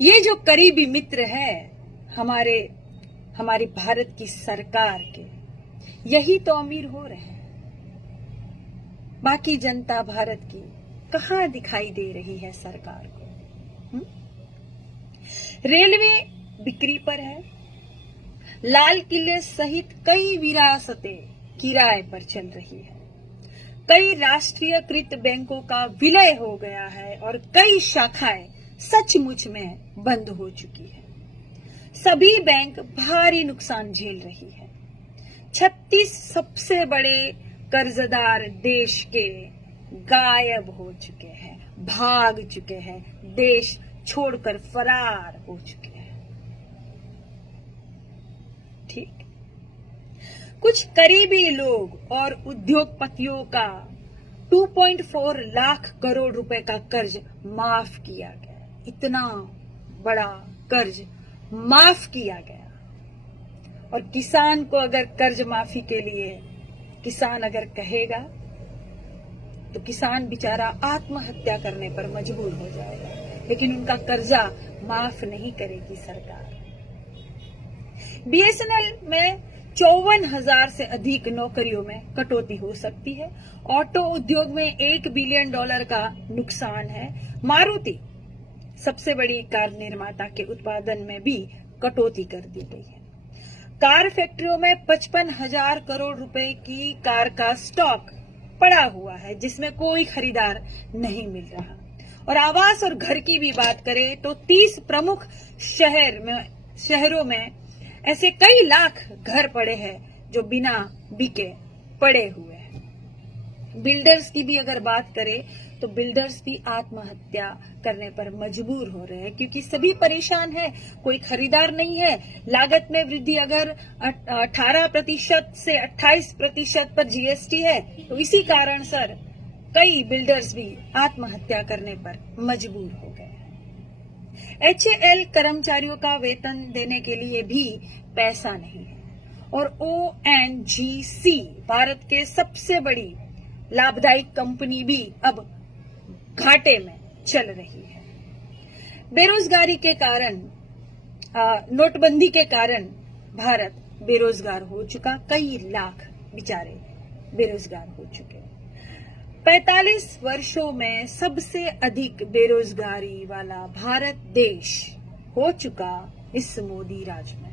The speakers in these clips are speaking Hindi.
ये जो करीबी मित्र है हमारी भारत की सरकार के, यही तो अमीर हो रहे हैं। बाकी जनता भारत की कहां दिखाई दे रही है सरकार को? रेलवे बिक्री पर है, लाल किले सहित कई विरासतें किराए पर चल रही है, कई राष्ट्रीयकृत बैंकों का विलय हो गया है और कई शाखाएं सचमुच में बंद हो चुकी है। सभी बैंक भारी नुकसान झेल रही है। 36 सबसे बड़े कर्जदार देश के गायब हो चुके हैं, भाग चुके हैं, देश छोड़कर फरार हो चुके हैं। ठीक, कुछ करीबी लोग और उद्योगपतियों का 2.4 लाख करोड़ रुपए का कर्ज माफ किया गया। इतना बड़ा कर्ज माफ किया गया। और किसान को अगर कर्ज माफी के लिए किसान अगर कहेगा तो किसान बेचारा आत्महत्या करने पर मजबूर हो जाएगा, लेकिन उनका कर्जा माफ नहीं करेगी सरकार। बीएसएनएल में 54,000 से अधिक नौकरियों में कटौती हो सकती है। ऑटो उद्योग में $1 बिलियन का नुकसान है। मारुति सबसे बड़ी कार निर्माता के उत्पादन में भी कटौती कर दी गई है। कार फैक्ट्रियों में 55,000 करोड़ रुपए की कार का स्टॉक पड़ा हुआ है, जिसमें कोई खरीदार नहीं मिल रहा। और आवास और घर की भी बात करें तो 30 प्रमुख शहरों में ऐसे कई लाख घर पड़े हैं जो बिना बिके पड़े हुए हैं। बिल्डर्स की भी अगर बात करें तो बिल्डर्स भी आत्महत्या करने पर मजबूर हो रहे हैं, क्योंकि सभी परेशान हैं, कोई खरीदार नहीं है। लागत में वृद्धि अगर 18% से 28% पर जीएसटी है, तो इसी कारण सर कई बिल्डर्स भी आत्महत्या करने पर मजबूर हो गए हैं। एचएएल कर्मचारियों का वेतन देने के लिए भी पैसा नहीं है। और ओएनजीसी भारत के सबसे बड़ी लाभदायक कंपनी भी अब घाटे में चल रही है। बेरोजगारी के कारण, नोटबंदी के कारण भारत बेरोजगार हो चुका, कई लाख बेचारे बेरोजगार हो चुके। 45 वर्षों में सबसे अधिक बेरोजगारी वाला भारत देश हो चुका इस मोदी राज में।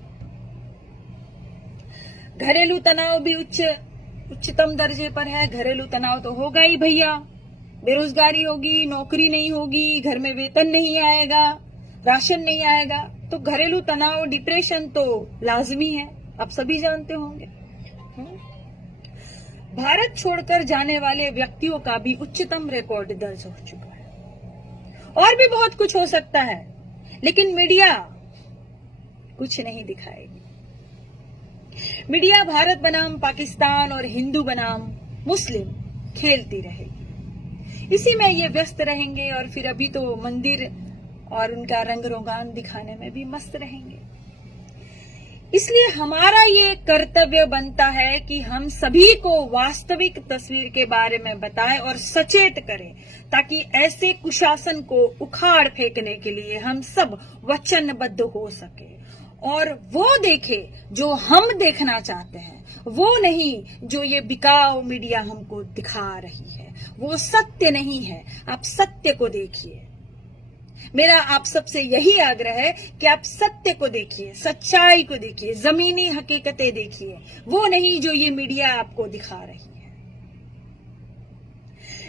घरेलू तनाव भी उच्चतम दर्जे पर है। घरेलू तनाव तो होगा ही भैया, बेरोजगारी होगी, नौकरी नहीं होगी, घर में वेतन नहीं आएगा, राशन नहीं आएगा, तो घरेलू तनाव, डिप्रेशन तो लाजमी है, आप सभी जानते होंगे। भारत छोड़कर जाने वाले व्यक्तियों का भी उच्चतम रिकॉर्ड दर्ज हो चुका है। और भी बहुत कुछ हो सकता है, लेकिन मीडिया कुछ नहीं दिखाएगी। मीडिया भारत बनाम पाकिस्तान और हिंदू बनाम मुस्लिम खेलती रहेगी, इसी में ये व्यस्त रहेंगे और फिर अभी तो मंदिर और उनका रंग रोगान दिखाने में भी मस्त रहेंगे। इसलिए हमारा ये कर्तव्य बनता है कि हम सभी को वास्तविक तस्वीर के बारे में बताएं और सचेत करें, ताकि ऐसे कुशासन को उखाड़ फेंकने के लिए हम सब वचनबद्ध हो सके और वो देखे जो हम देखना चाहते हैं, वो नहीं जो ये बिकाऊ मीडिया हमको दिखा रही है। वो सत्य नहीं है, आप सत्य को देखिए। मेरा आप सबसे यही आग्रह है कि आप सत्य को देखिए, सच्चाई को देखिए, जमीनी हकीकतें देखिए, वो नहीं जो ये मीडिया आपको दिखा रही है।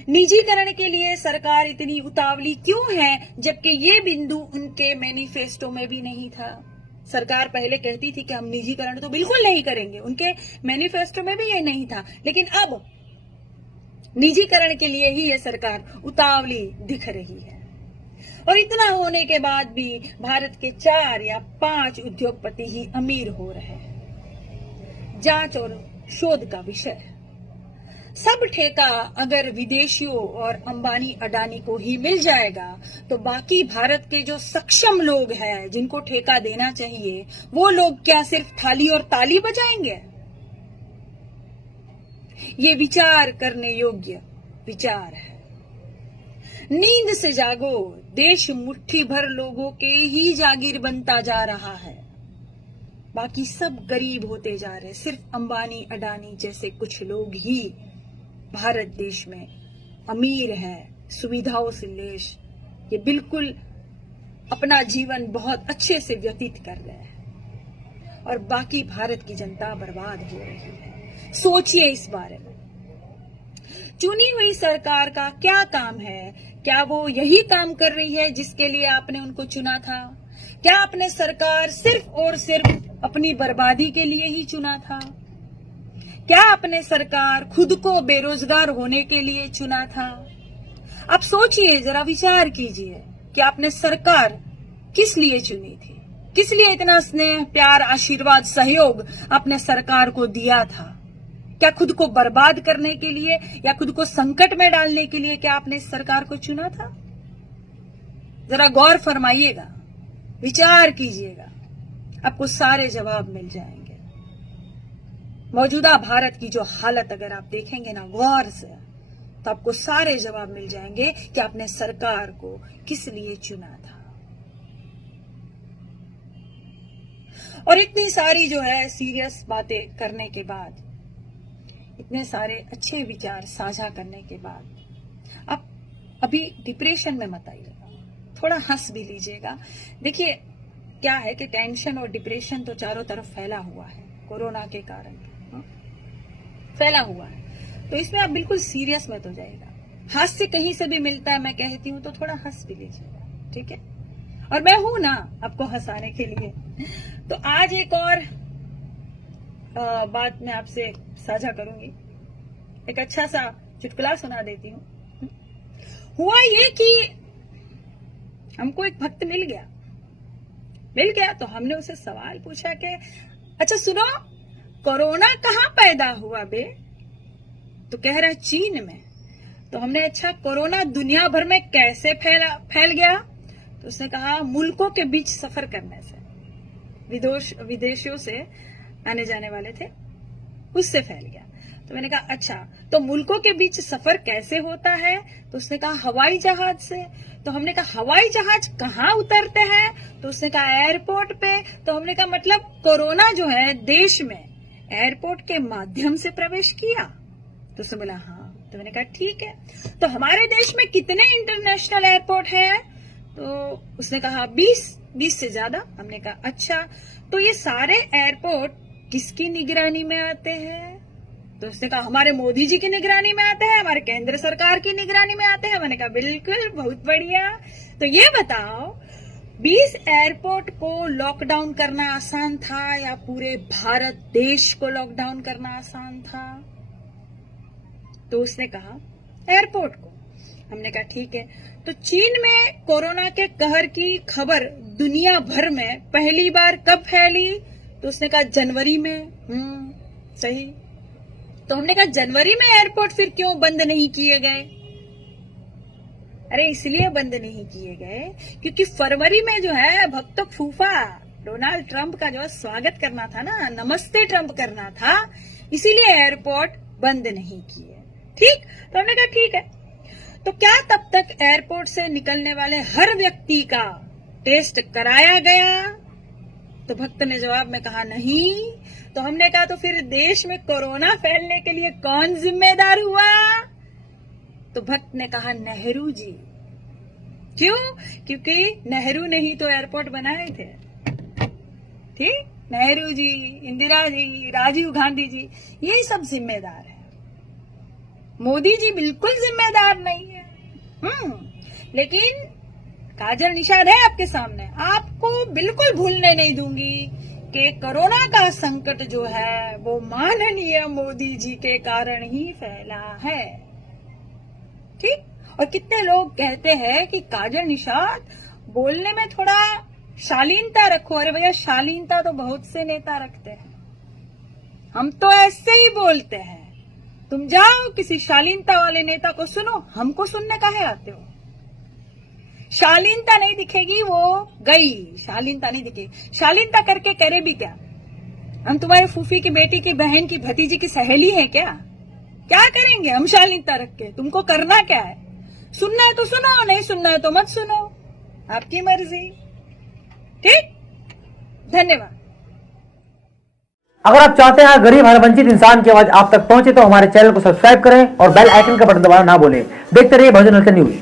निजीकरण के लिए सरकार इतनी उतावली क्यों है, जबकि ये बिंदु उनके मैनिफेस्टो में भी नहीं था। सरकार पहले कहती थी कि हम निजीकरण तो बिल्कुल नहीं करेंगे, उनके मैनिफेस्टो में भी ये नहीं था, लेकिन अब निजीकरण के लिए ही ये सरकार उतावली दिख रही है। और इतना होने के बाद भी भारत के 4 या 5 उद्योगपति ही अमीर हो रहे हैं। जांच और शोध का विषय है। सब ठेका अगर विदेशियों और अंबानी अडानी को ही मिल जाएगा, तो बाकी भारत के जो सक्षम लोग हैं जिनको ठेका देना चाहिए, वो लोग क्या सिर्फ थाली और ताली बजाएंगे? ये विचार करने योग्य विचार है। नींद से जागो, देश मुट्ठी भर लोगों के ही जागीर बनता जा रहा है। बाकी सब गरीब होते जा रहे, सिर्फ अंबानी अडानी जैसे कुछ लोग ही भारत देश में अमीर हैं, सुविधाओं से लैस, ये बिल्कुल अपना जीवन बहुत अच्छे से व्यतीत कर रहे हैं और बाकी भारत की जनता बर्बाद हो रही है। सोचिए इस बारे में। चुनी हुई सरकार का क्या काम है? क्या वो यही काम कर रही है जिसके लिए आपने उनको चुना था? क्या आपने सरकार सिर्फ और सिर्फ अपनी बर्बादी के लिए ही चुना था? क्या आपने सरकार खुद को बेरोजगार होने के लिए चुना था? आप सोचिए, जरा विचार कीजिए कि आपने सरकार किस लिए चुनी थी, किस लिए इतना स्नेह, प्यार, आशीर्वाद, सहयोग आपने सरकार को दिया था? क्या खुद को बर्बाद करने के लिए या खुद को संकट में डालने के लिए क्या आपने इस सरकार को चुना था? जरा गौर फरमाइएगा, विचार कीजिएगा, आपको सारे जवाब मिल जाएंगे। मौजूदा भारत की जो हालत अगर आप देखेंगे ना गौर से, तो आपको सारे जवाब मिल जाएंगे कि आपने सरकार को किस लिए चुना था। और इतनी सारी जो है सीरियस बातें करने के बाद, इतने सारे अच्छे विचार साझा करने के बाद, आप अभी डिप्रेशन में मत आइएगा, थोड़ा हंस भी लीजिएगा। देखिए क्या है कि टेंशन और डिप्रेशन तो चारों तरफ फैला हुआ है, कोरोना के कारण फैला हुआ है, तो इसमें आप बिल्कुल सीरियस मत हो जाएगा। हास्य कहीं से भी मिलता है, मैं कहती हूँ, तो थोड़ा हंस भी लीजिएगा, ठीक है? और मैं हूं ना आपको हंसाने के लिए। तो आज एक और बात मैं आपसे साझा करूंगी, एक अच्छा सा चुटकुला सुना देती हूँ। हुआ ये कि हमको एक भक्त मिल गया तो हमने उसे सवाल पूछा कि अच्छा सुनो, कोरोना कहाँ पैदा हुआ बे? तो कह रहा चीन में। तो हमने अच्छा कोरोना दुनिया भर में कैसे फैल गया? तो उसने कहा मुल्कों के बीच सफर करने से, विदेशियों से आने जाने वाले थे, उससे फैल गया। तो मैंने कहा अच्छा, तो मुल्कों के बीच सफर कैसे होता है? तो उसने कहा हवाई जहाज से। तो हमने कहा हवाई जहाज कहाँ उतरते हैं? तो उसने कहा एयरपोर्ट पे। तो हमने कहा मतलब कोरोना जो है देश में एयरपोर्ट के माध्यम से प्रवेश किया? तो उसने बोला हाँ। तो मैंने कहा ठीक है, तो हमारे देश में कितने इंटरनेशनल एयरपोर्ट हैं? तो उसने कहा 20 से ज्यादा। हमने कहा अच्छा, तो ये सारे एयरपोर्ट किसकी निगरानी में आते हैं? तो उसने कहा हमारे मोदी जी की निगरानी में आते हैं, हमारे केंद्र सरकार की निगरानी में आते हैं। मैंने कहा बिल्कुल, बहुत बढ़िया। तो ये बताओ 20 एयरपोर्ट को लॉकडाउन करना आसान था या पूरे भारत देश को लॉकडाउन करना आसान था? तो उसने कहा एयरपोर्ट को। हमने कहा ठीक है, तो चीन में कोरोना के कहर की खबर दुनिया भर में पहली बार कब फैली? तो उसने कहा जनवरी में। सही। तो हमने कहा जनवरी में एयरपोर्ट फिर क्यों बंद नहीं किए गए? अरे इसलिए बंद नहीं किए गए क्योंकि फरवरी में जो है भक्त फूफा डोनाल्ड ट्रंप का जो है स्वागत करना था ना, नमस्ते ट्रंप करना था, इसीलिए एयरपोर्ट बंद नहीं किए। ठीक। तो हमने कहा ठीक है, तो क्या तब तक एयरपोर्ट से निकलने वाले हर व्यक्ति का टेस्ट कराया गया? तो भक्त ने जवाब में कहा नहीं। तो हमने कहा तो फिर देश में कोरोना फैलने के लिए कौन जिम्मेदार हुआ? तो भक्त ने कहा नेहरू जी। क्यों? क्योंकि नेहरू ने ही तो एयरपोर्ट बनाए थे। ठीक, नेहरू जी, इंदिरा जी, राजीव गांधी जी, ये सब जिम्मेदार है। मोदी जी बिल्कुल जिम्मेदार नहीं है। लेकिन काजल निषाद है आपके सामने, आपको बिल्कुल भूलने नहीं दूंगी कि कोरोना का संकट जो है वो माननीय मोदी जी के कारण ही फैला है। ठीक। और कितने लोग कहते हैं कि काजल निषाद बोलने में थोड़ा शालीनता रखो। अरे भैया, शालीनता तो बहुत से नेता रखते हैं, हम तो ऐसे ही बोलते हैं। तुम जाओ किसी शालीनता वाले नेता को सुनो, हमको सुनने काहे आते हो? शालीनता नहीं दिखेगी, वो गई, शालीनता नहीं दिखेगी। शालीनता करके करे भी क्या? हम तुम्हारे फूफी की बेटी की बहन की भतीजी की सहेली है क्या? क्या करेंगे हम शालीनता रख के? तुमको करना क्या है? सुनना है तो सुनो, नहीं सुनना है तो मत सुनो, आपकी मर्जी। ठीक, धन्यवाद। अगर आप चाहते हैं गरीब हर वंचित इंसान की आवाज आप तक पहुंचे तो हमारे चैनल को सब्सक्राइब करें और बेल आइकन का बटन दबाना ना भूलें। देखते रहिए बहुजन हलचल न्यूज।